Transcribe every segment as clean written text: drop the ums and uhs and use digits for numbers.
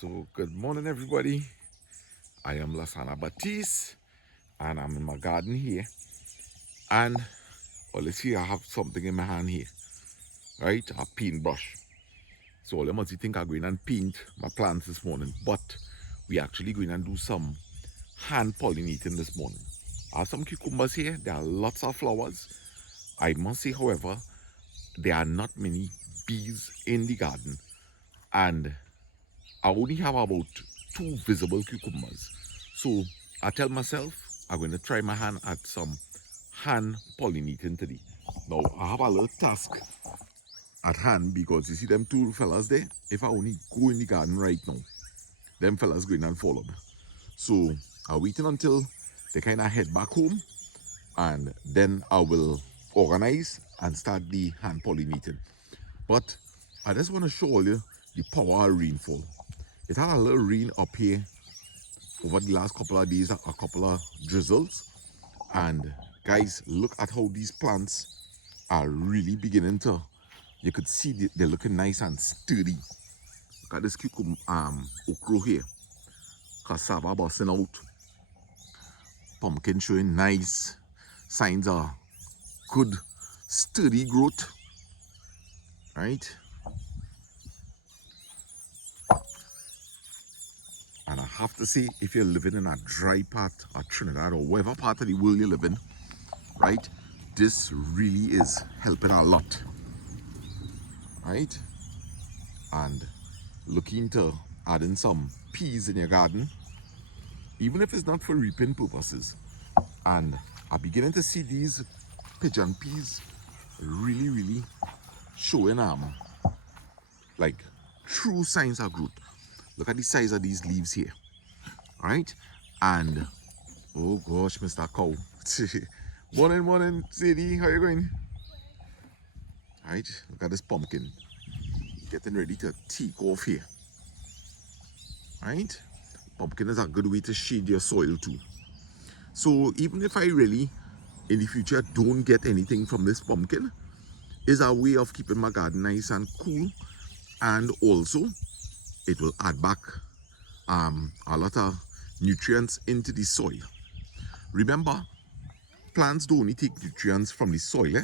So, good morning, everybody. I am Lasana Batiste, and I'm in my garden here. And, well, let's see, I have something in my hand here, right? A paintbrush. So, all you must think I'm going and paint my plants this morning, but we actually going and do some hand pollinating this morning. I have some cucumbers here. There are lots of flowers. I must say, however, there are not many bees in the garden, and I only have about 2 visible cucumbers. So I tell myself I'm going to try my hand at some hand pollinating today. Now I have a little task at hand because you see them 2 fellas there. If I only go in the garden right now, them fellas going and follow me. So I'm waiting until they kind of head back home, and then I will organize and start the hand pollinating. But I just want to show you the power of rainfall. It had a little rain up here over the last couple of days, a couple of drizzles. And guys, look at how these plants are really beginning to, you could see they're looking nice and sturdy. Look at this cucumber, okra here, cassava busting out, pumpkin showing nice signs of good sturdy growth, right? And I have to say, if you're living in a dry part of Trinidad or whatever part of the world you live in, right, this really is helping a lot, right? And looking to add in some peas in your garden, even if it's not for reaping purposes. And I'm beginning to see these pigeon peas really showing like true signs of growth. Look at the size of these leaves here, right? And oh gosh, Mr. Cow. Morning, Sadie. How you going? Right, look at this pumpkin getting ready to take off here. Right? Pumpkin is a good way to shade your soil too. So even if I really in the future don't get anything from this pumpkin, is a way of keeping my garden nice and cool, and also it will add back a lot of nutrients into the soil. Remember, plants don't only take nutrients from the soil,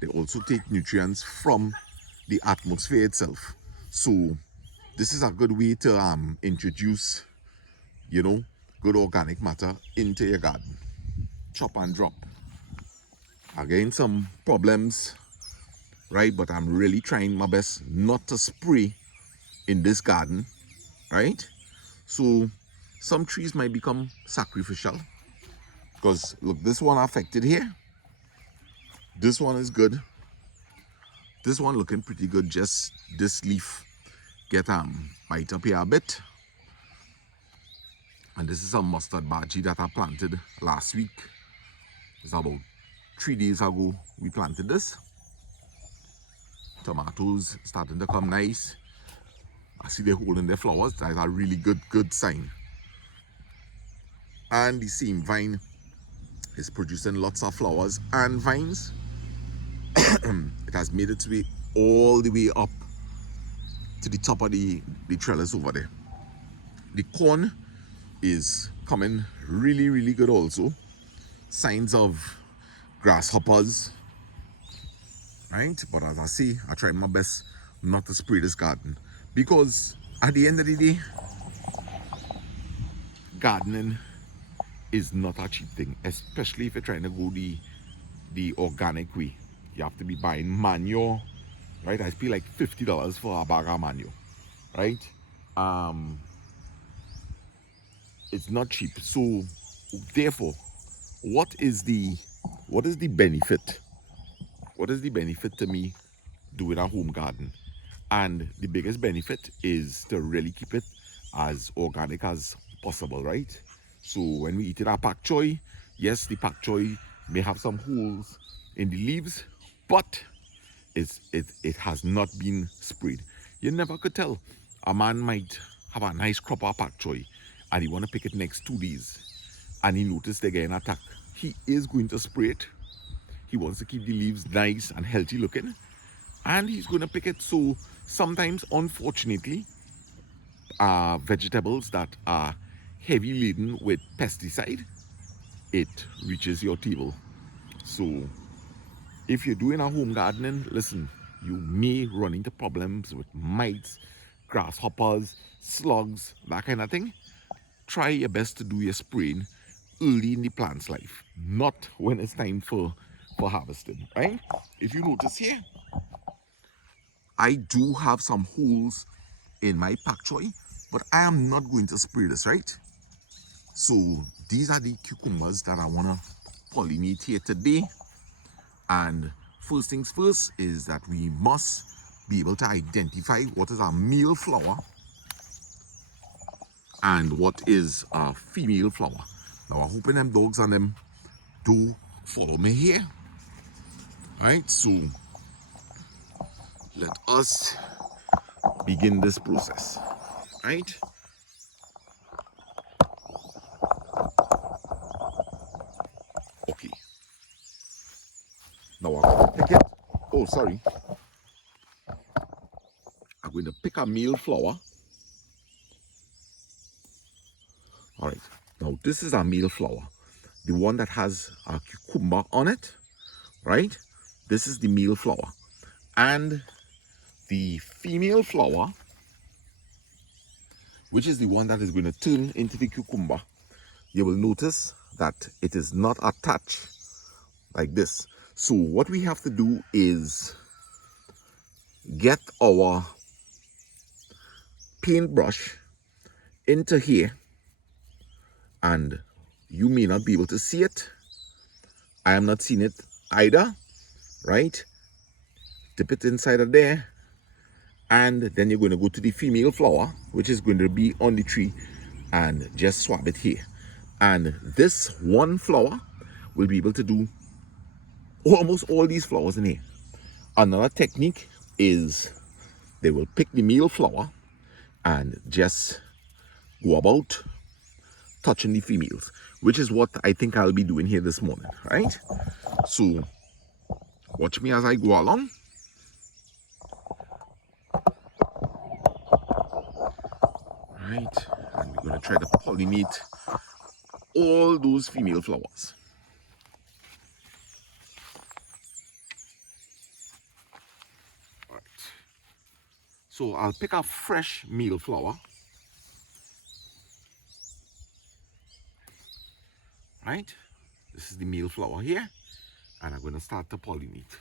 they also take nutrients from the atmosphere itself. So this is a good way to introduce, good organic matter into your garden. Chop and drop. Again, some problems, right? But I'm really trying my best not to spray in this garden, right? So some trees might become sacrificial because look, this one affected here. This one is good. This one looking pretty good. Just this leaf get bite up here a bit. And this is a mustard bhaji that I planted last week. It's about 3 days ago we planted this. Tomatoes starting to come nice. I see they're holding their flowers. That's a really good sign. And the same vine is producing lots of flowers and vines. It has made its way all the way up to the top of the trellis over there. The corn is coming really good also. Signs of grasshoppers, right? But as I say, I try my best not to spray this garden because at the end of the day, gardening is not a cheap thing, especially if you're trying to go the organic way. You have to be buying manure, right? I pay like $50 for a bag of manure, right? It's not cheap. So therefore, what is the benefit? What is the benefit to me doing a home garden? And the biggest benefit is to really keep it as organic as possible, right? So when we eat it our pak choy, yes, the pak choy may have some holes in the leaves, but it has not been sprayed. You never could tell. A man might have a nice crop of pak choy and he want to pick it next 2 days and he noticed they're getting attacked. He is going to spray it. He wants to keep the leaves nice and healthy looking, and he's going to pick it. So sometimes, unfortunately, vegetables that are heavy laden with pesticide, it reaches your table. So if you're doing a home gardening, listen, you may run into problems with mites, grasshoppers, slugs, that kind of thing. Try your best to do your spraying early in the plant's life, not when it's time for harvesting, right? If you notice here, I do have some holes in my pak choy, but I am not going to spray this, right? So these are the cucumbers that I want to pollinate here today. And first things first is that we must be able to identify what is a male flower and what is a female flower. Now I'm hoping them dogs and them do follow me here. Alright, so let us begin this process. Right? Okay. Now I'm going to pick it. Oh, sorry. I'm going to pick a male flower. Alright. Now this is a male flower. The one that has a cucumber on it. Right? This is the male flower. And the female flower, which is the one that is going to turn into the cucumber, you will notice that it is not attached like this. So what we have to do is get our paintbrush into here, and you may not be able to see it. I am not seeing it either, right? Dip it inside of there, and then you're going to go to the female flower, which is going to be on the tree, and just swab it here. And this one flower will be able to do almost all these flowers in here. Another technique is they will pick the male flower and just go about touching the females, which is what I think I'll be doing here this morning, right? So watch me as I go along. Right, and we're going to try to pollinate all those female flowers. Right. So I'll pick a fresh male flower. Right, this is the male flower here, and I'm going to start to pollinate.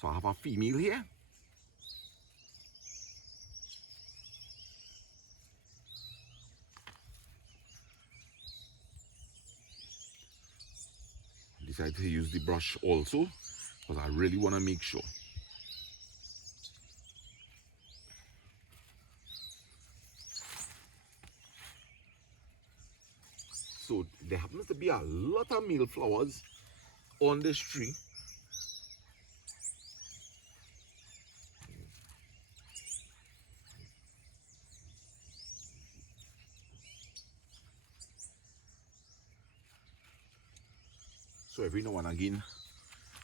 So I have a female here. Decided to use the brush also because I really want to make sure. So there happens to be a lot of male flowers on this tree. So every now and again,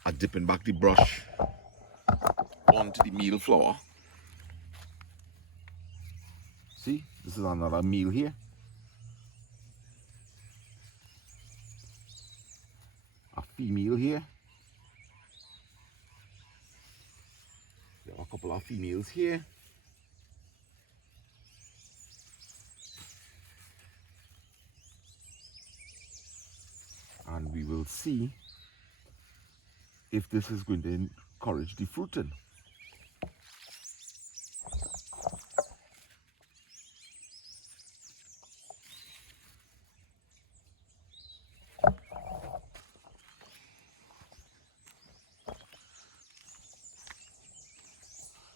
I dipping back the brush onto the male flower. See, this is another male here. A female here. There are a couple of females here. And we will see if this is going to encourage the fruiting.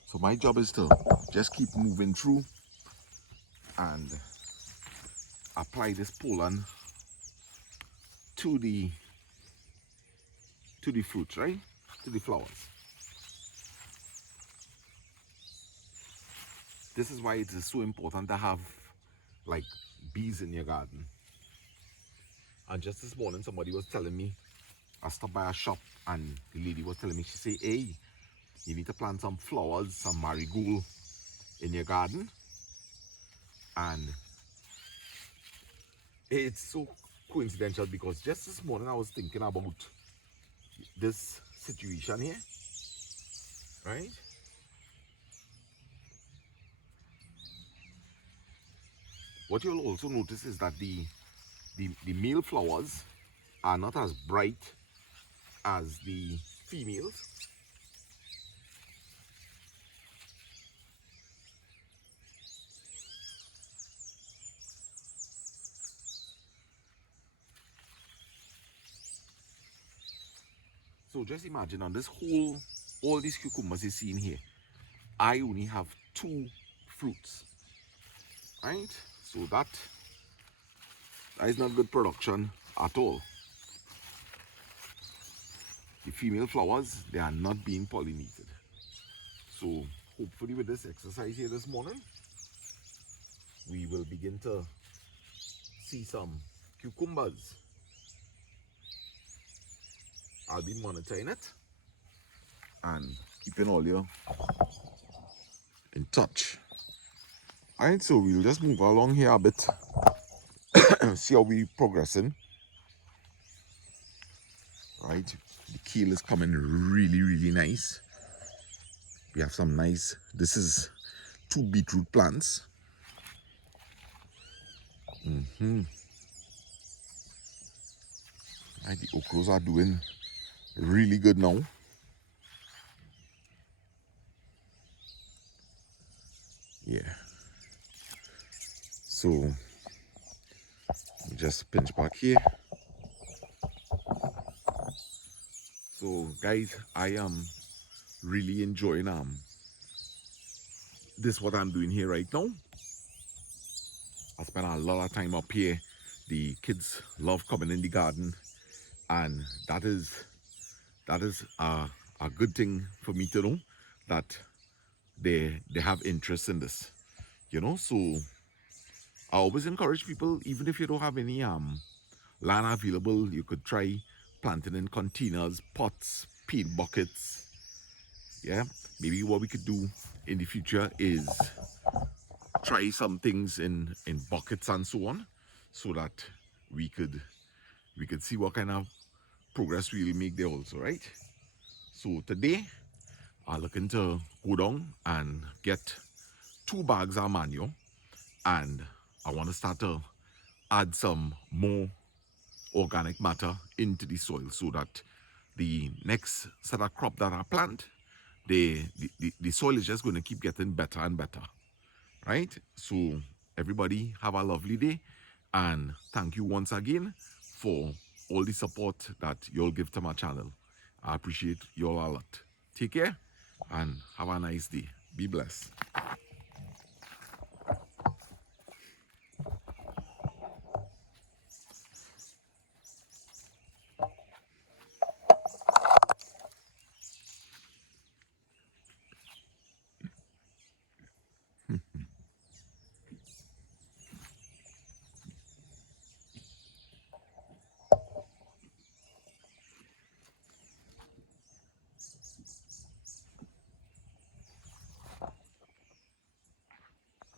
So my job is to just keep moving through and apply this pollen to the fruits, right? To the flowers. This is why it is so important to have like bees in your garden. And just this morning somebody was telling me, I stopped by a shop and the lady was telling me, she said, hey, you need to plant some flowers, some marigold in your garden. And it's so coincidental because just this morning I was thinking about this situation here, right? What you'll also notice is that the male flowers are not as bright as the females. So just imagine on this whole, all these cucumbers you see in here, I only have 2 fruits, right? So that is not good production at all. The female flowers, they are not being pollinated. So hopefully with this exercise here this morning, we will begin to see some cucumbers. I'll be monitoring it and keeping all you in touch. Alright, so we'll just move along here a bit and see how we progressing. Right, the kale is coming really nice. We have some nice, this is 2 beetroot plants. Right, the okras are doing really good now. Yeah. So just pinch back here. So guys, I am really enjoying this what I'm doing here right now. I spend a lot of time up here. The kids love coming in the garden, and that is a good thing for me to know that they have interest in this, you know. So I always encourage people, even if you don't have any land available, you could try planting in containers, pots, paint buckets. Yeah, maybe what we could do in the future is try some things in buckets and so on, so that we could see what kind of progress we'll make there also, right? So today I'm looking to go down and get 2 bags of manure, and I want to start to add some more organic matter into the soil so that the next set of crop that I plant, the soil is just going to keep getting better and better, right? So everybody have a lovely day, and thank you once again for all the support that you'll give to my channel. I appreciate you all a lot. Take care and have a nice day. Be blessed.